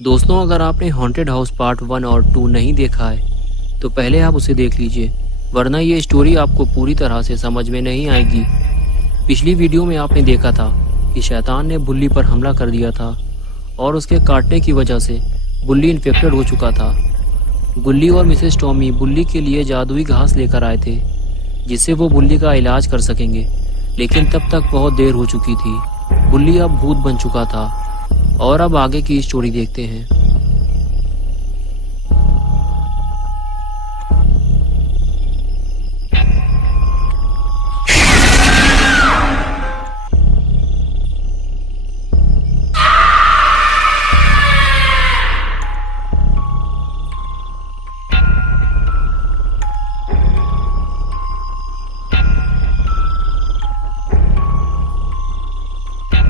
दोस्तों, अगर आपने हॉन्टेड हाउस पार्ट 1 और 2 नहीं देखा है तो पहले आप उसे देख लीजिए, वरना ये स्टोरी आपको पूरी तरह से समझ में नहीं आएगी। पिछली वीडियो में आपने देखा था कि शैतान ने बुल्ली पर हमला कर दिया था और उसके काटने की वजह से बुल्ली इन्फेक्टेड हो चुका था। गुल्ली और मिसेस टॉमी बुल्ली के लिए जादुई घास लेकर आए थे जिससे वो बुल्ली का इलाज कर सकेंगे, लेकिन तब तक बहुत देर हो चुकी थी। बुल्ली अब भूत बन चुका था और अब आगे की स्टोरी देखते हैं।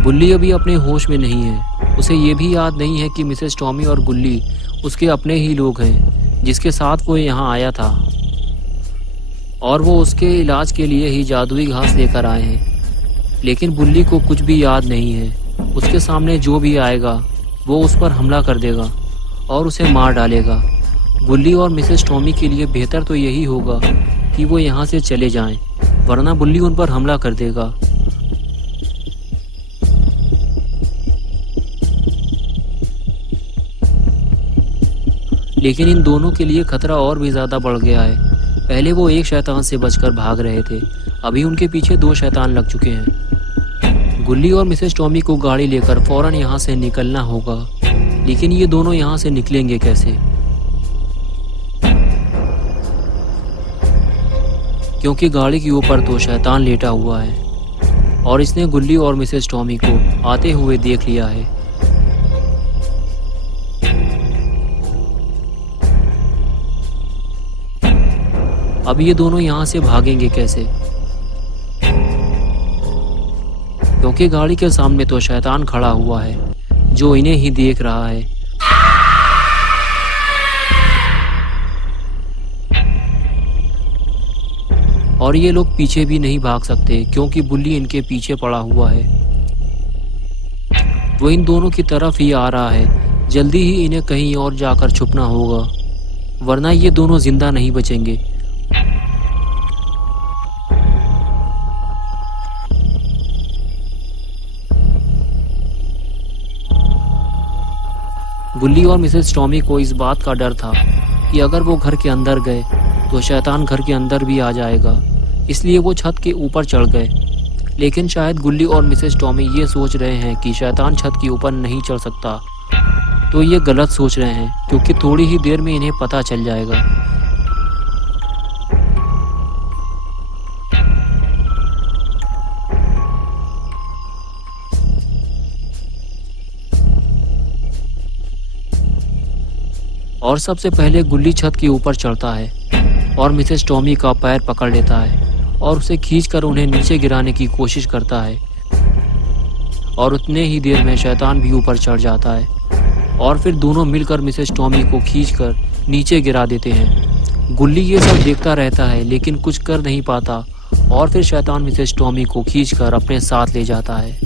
बुल्ली अभी अपने होश में नहीं है। उसे ये भी याद नहीं है कि मिसेस टॉमी और गुल्ली उसके अपने ही लोग हैं जिसके साथ वो यहाँ आया था और वो उसके इलाज के लिए ही जादुई घास लेकर आए हैं। लेकिन बुल्ली को कुछ भी याद नहीं है। उसके सामने जो भी आएगा वो उस पर हमला कर देगा और उसे मार डालेगा। बुल्ली और मिसेस टॉमी के लिए बेहतर तो यही होगा कि वो यहाँ से चले जाएं, वरना बुल्ली उन पर हमला कर देगा। लेकिन इन दोनों के लिए खतरा और भी ज़्यादा बढ़ गया है। पहले वो एक शैतान से बचकर भाग रहे थे, अभी उनके पीछे 2 शैतान लग चुके हैं। गुल्ली और मिसेस टॉमी को गाड़ी लेकर फौरन यहाँ से निकलना होगा, लेकिन ये दोनों यहाँ से निकलेंगे कैसे? क्योंकि गाड़ी के ऊपर तो शैतान लेटा हुआ है और इसने गुल्ली और मिसेस टॉमी को आते हुए देख लिया है। अब ये दोनों यहाँ से भागेंगे कैसे? क्योंकि गाड़ी के सामने तो शैतान खड़ा हुआ है जो इन्हें ही देख रहा है। और ये लोग पीछे भी नहीं भाग सकते क्योंकि बुल्ली इनके पीछे पड़ा हुआ है। वो इन दोनों की तरफ ही आ रहा है। जल्दी ही इन्हें कहीं और जाकर छुपना होगा, वरना ये दोनों जिंदा नहीं बचेंगे। गुल्ली और मिसेस टॉमी को इस बात का डर था कि अगर वो घर के अंदर गए तो शैतान घर के अंदर भी आ जाएगा, इसलिए वो छत के ऊपर चढ़ गए। लेकिन शायद गुल्ली और मिसेस टॉमी ये सोच रहे हैं कि शैतान छत के ऊपर नहीं चढ़ सकता, तो ये गलत सोच रहे हैं क्योंकि थोड़ी ही देर में इन्हें पता चल जाएगा। और सबसे पहले गुल्ली छत के ऊपर चढ़ता है और मिसेस टॉमी का पैर पकड़ लेता है और उसे खींचकर उन्हें नीचे गिराने की कोशिश करता है। और उतने ही देर में शैतान भी ऊपर चढ़ जाता है और फिर दोनों मिलकर मिसेस टॉमी को खींचकर नीचे गिरा देते हैं। गुल्ली ये सब देखता रहता है लेकिन कुछ कर नहीं पाता और फिर शैतान मिसेस टॉमी को खींचकर अपने साथ ले जाता है।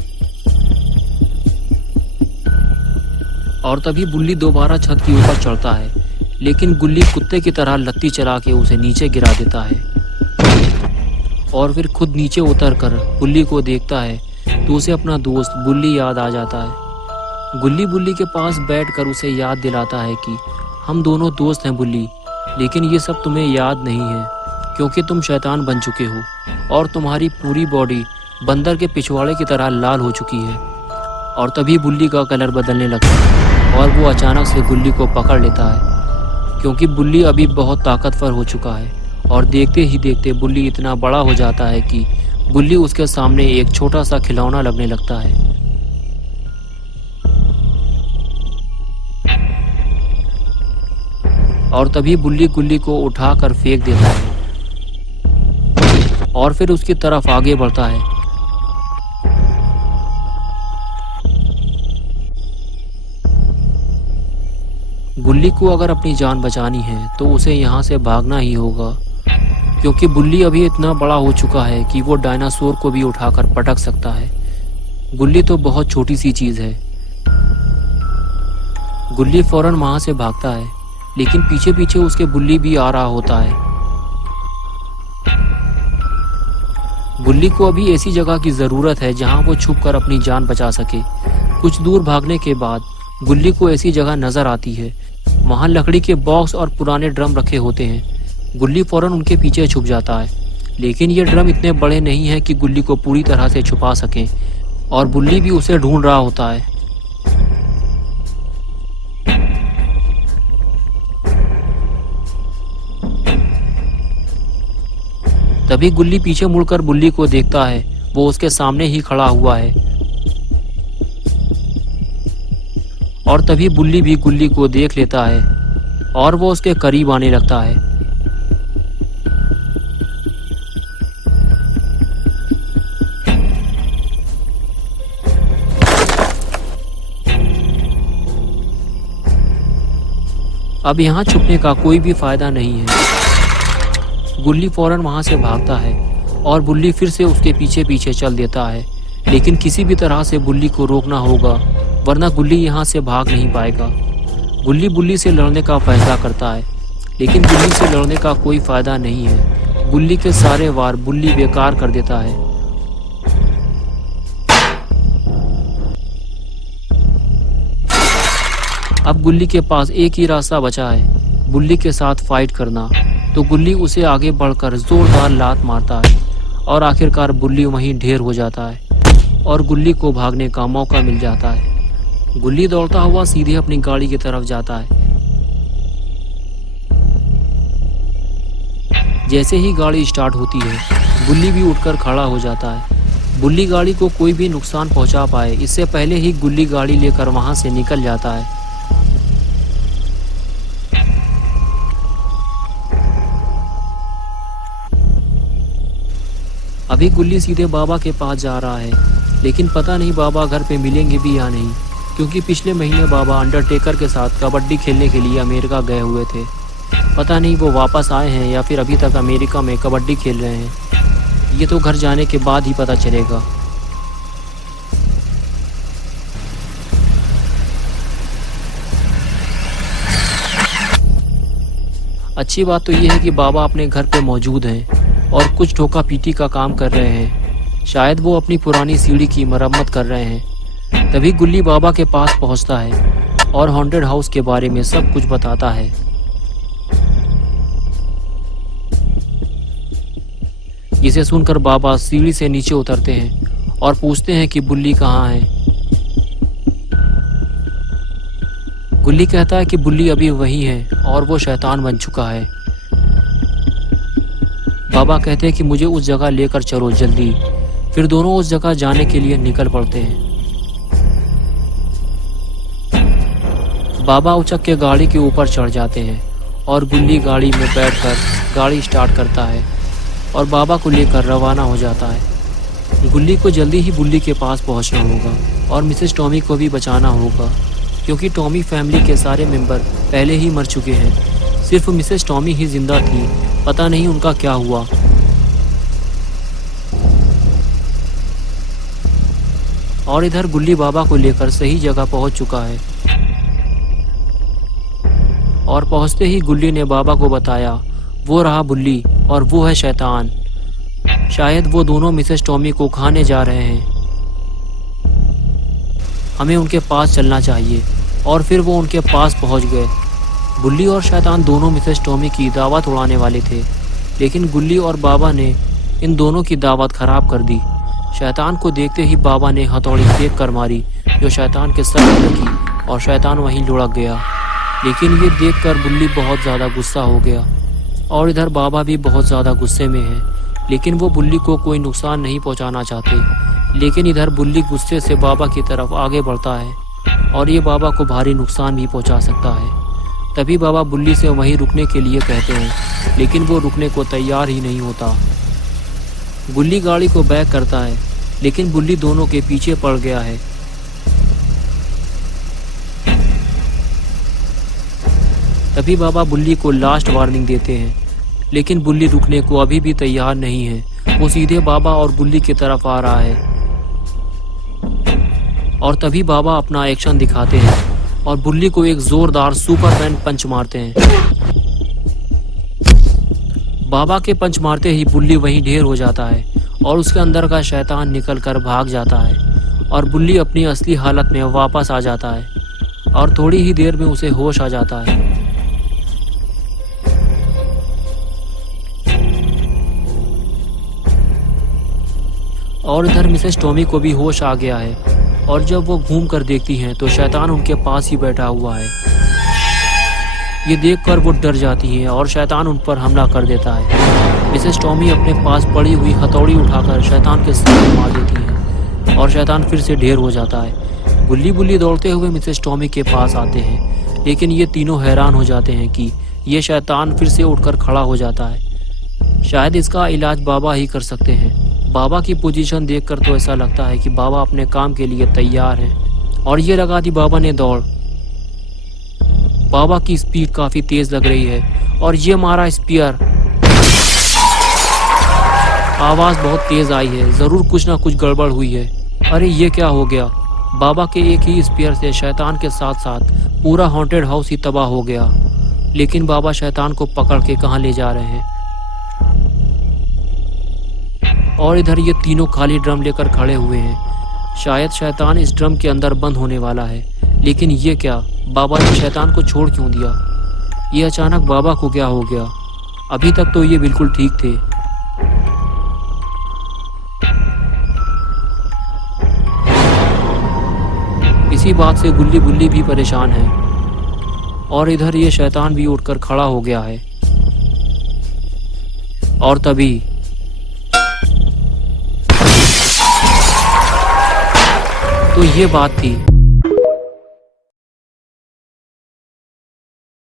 और तभी बुल्ली दोबारा छत के ऊपर चढ़ता है, लेकिन गुल्ली कुत्ते की तरह लत्ती चला के उसे नीचे गिरा देता है। और फिर खुद नीचे उतरकर बुल्ली को देखता है तो उसे अपना दोस्त बुल्ली याद आ जाता है। गुल्ली बुल्ली के पास बैठकर उसे याद दिलाता है कि हम दोनों दोस्त हैं बुल्ली, लेकिन ये सब तुम्हें याद नहीं है क्योंकि तुम शैतान बन चुके हो और तुम्हारी पूरी बॉडी बंदर के पिछवाड़े की तरह लाल हो चुकी है। और तभी बुल्ली का कलर बदलने लगता है और वो अचानक से गुल्ली को पकड़ लेता है क्योंकि बुल्ली अभी बहुत ताकतवर हो चुका है। और देखते ही देखते बुल्ली इतना बड़ा हो जाता है कि गुल्ली उसके सामने एक छोटा सा खिलौना लगने लगता है। और तभी बुल्ली गुल्ली को उठाकर फेंक देता है और फिर उसकी तरफ आगे बढ़ता है। गुल्ली को अगर अपनी जान बचानी है तो उसे यहाँ से भागना ही होगा क्योंकि बुल्ली अभी इतना बड़ा हो चुका है कि वो डायनासोर को भी उठाकर पटक सकता है। गुल्ली तो बहुत छोटी सी चीज है। गुल्ली फौरन वहां से भागता है, लेकिन पीछे पीछे उसके बुल्ली भी आ रहा होता है। गुल्ली को अभी ऐसी जगह की जरूरत है जहां वो छुपकर अपनी जान बचा सके। कुछ दूर भागने के बाद गुल्ली को ऐसी जगह नजर आती है, वहां लकड़ी के बॉक्स और पुराने ड्रम रखे होते हैं। गुल्ली फौरन उनके पीछे छुप जाता है, लेकिन ये ड्रम इतने बड़े नहीं हैं कि गुल्ली को पूरी तरह से छुपा सकें, और बुल्ली भी उसे ढूंढ रहा होता है। तभी गुल्ली पीछे मुड़कर बुल्ली को देखता है, वो उसके सामने ही खड़ा हुआ है। और तभी बुल्ली भी गुल्ली को देख लेता है और वो उसके करीब आने लगता है। अब यहाँ छुपने का कोई भी फायदा नहीं है। गुल्ली फौरन वहां से भागता है और बुल्ली फिर से उसके पीछे पीछे चल देता है, लेकिन किसी भी तरह से बुल्ली को रोकना होगा, वरना गुल्ली यहाँ से भाग नहीं पाएगा। गुल्ली बुल्ली से लड़ने का फैसला करता है, लेकिन बुल्ली से लड़ने का कोई फायदा नहीं है। गुल्ली के सारे वार बुल्ली बेकार कर देता है। अब गुल्ली के पास एक ही रास्ता बचा है, बुल्ली के साथ फाइट करना। तो गुल्ली उसे आगे बढ़कर जोरदार लात मारता है और आखिरकार बुल्ली वहीं ढेर हो जाता है और गुल्ली को भागने का मौका मिल जाता है। गुल्ली दौड़ता हुआ सीधे अपनी गाड़ी की तरफ जाता है। जैसे ही गाड़ी स्टार्ट होती है, गुल्ली भी उठकर खड़ा हो जाता है। बुल्ली गाड़ी को कोई भी नुकसान पहुंचा पाए इससे पहले ही गुल्ली गाड़ी लेकर वहां से निकल जाता है। अभी गुल्ली सीधे बाबा के पास जा रहा है, लेकिन पता नहीं बाबा घर पे मिलेंगे भी या नहीं, क्योंकि पिछले महीने बाबा अंडरटेकर के साथ कबड्डी खेलने के लिए अमेरिका गए हुए थे। पता नहीं वो वापस आए हैं या फिर अभी तक अमेरिका में कबड्डी खेल रहे हैं। ये तो घर जाने के बाद ही पता चलेगा। अच्छी बात तो ये है कि बाबा अपने घर पे मौजूद हैं और कुछ ठोका पीटी का काम कर रहे हैं। शायद वो अपनी पुरानी सीढ़ी की मरम्मत कर रहे हैं। तभी गुल्ली बाबा के पास पहुंचता है और हॉन्टेड हाउस के बारे में सब कुछ बताता है। इसे सुनकर बाबा सीढ़ी से नीचे उतरते हैं और पूछते हैं कि बुल्ली कहाँ है। गुल्ली कहता है कि बुल्ली अभी वही है और वो शैतान बन चुका है। बाबा कहते हैं कि मुझे उस जगह लेकर चलो जल्दी। फिर दोनों उस जगह जाने के लिए निकल पड़ते हैं। बाबा उचक के गाड़ी के ऊपर चढ़ जाते हैं और गुल्ली गाड़ी में बैठकर गाड़ी स्टार्ट करता है और बाबा को लेकर रवाना हो जाता है। गुल्ली को जल्दी ही बुल्ली के पास पहुंचना होगा और मिसेस टॉमी को भी बचाना होगा, क्योंकि टॉमी फैमिली के सारे मेंबर पहले ही मर चुके हैं। सिर्फ मिसेस टॉमी ही जिंदा थी, पता नहीं उनका क्या हुआ। और इधर गुल्ली बाबा को लेकर सही जगह पहुंच चुका है और पहुंचते ही गुल्ली ने बाबा को बताया, वो रहा बुल्ली और वो है शैतान। शायद वो दोनों मिसेस टॉमी को खाने जा रहे हैं। हमें उनके पास चलना चाहिए। और फिर वो उनके पास पहुंच गए। बुल्ली और शैतान दोनों मिसेस टॉमी की दावत उड़ाने वाले थे, लेकिन गुल्ली और बाबा ने इन दोनों की दावत खराब कर दी। शैतान को देखते ही बाबा ने हथौड़ी फेंक कर मारी, जो शैतान के सर में लगी और शैतान वहीं लुढ़क गया। लेकिन ये देखकर बुल्ली बहुत ज़्यादा गुस्सा हो गया और इधर बाबा भी बहुत ज़्यादा गुस्से में है, लेकिन वो बुल्ली को कोई नुकसान नहीं पहुंचाना चाहते। लेकिन इधर बुल्ली गुस्से से बाबा की तरफ आगे बढ़ता है और ये बाबा को भारी नुकसान भी पहुंचा सकता है। तभी बाबा बुल्ली से वहीं रुकने के लिए कहते हैं, लेकिन वो रुकने को तैयार ही नहीं होता। गुल्ली गाड़ी को बैक करता है, लेकिन बुल्ली दोनों के पीछे पड़ गया है। तभी बाबा बुल्ली को लास्ट वार्निंग देते हैं, लेकिन बुल्ली रुकने को अभी भी तैयार नहीं है। वो सीधे बाबा और बुल्ली की तरफ आ रहा है और तभी बाबा अपना एक्शन दिखाते हैं। और बुल्ली को एक जोरदार सुपरमैन पंच मारते हैं। बाबा के पंच मारते ही बुल्ली वहीं ढेर हो जाता है और उसके अंदर का शैतान निकलकर भाग जाता है और बुल्ली अपनी असली हालत में वापस आ जाता है और थोड़ी ही देर में उसे होश आ जाता है। और इधर मिसेस टॉमी को भी होश आ गया है और जब वो घूम कर देखती हैं तो शैतान उनके पास ही बैठा हुआ है। ये देखकर वो डर जाती हैं और शैतान उन पर हमला कर देता है। मिसेस टॉमी अपने पास पड़ी हुई हथौड़ी उठाकर शैतान के सर में मार देती हैं और शैतान फिर से ढेर हो जाता है। बुल्ली दौड़ते हुए मिसेस टॉमी के पास आते हैं, लेकिन ये तीनों हैरान हो जाते हैं कि ये शैतान फिर से उठकर खड़ा हो जाता है। शायद इसका इलाज बाबा ही कर सकते हैं। बाबा की पोजीशन देखकर तो ऐसा लगता है कि बाबा अपने काम के लिए तैयार हैं और ये लगा दी बाबा ने दौड़। बाबा की स्पीड काफी तेज लग रही है और ये मारा स्पीयर। आवाज बहुत तेज आई है, जरूर कुछ ना कुछ गड़बड़ हुई है। अरे ये क्या हो गया? बाबा के एक ही स्पीयर से शैतान के साथ साथ पूरा हॉन्टेड हाउस ही तबाह हो गया। लेकिन बाबा शैतान को पकड़ के कहाँ ले जा रहे हैं? और इधर ये तीनों खाली ड्रम लेकर खड़े हुए हैं। शायद शैतान इस ड्रम के अंदर बंद होने वाला है। लेकिन ये क्या? बाबा ने शैतान को छोड़ क्यों दिया? ये अचानक बाबा को क्या हो गया? अभी तक तो ये बिल्कुल ठीक थे। इसी बात से बुल्ली भी परेशान है और इधर ये शैतान भी उठकर खड़ा हो गया है। और तभी तो ये बात थी।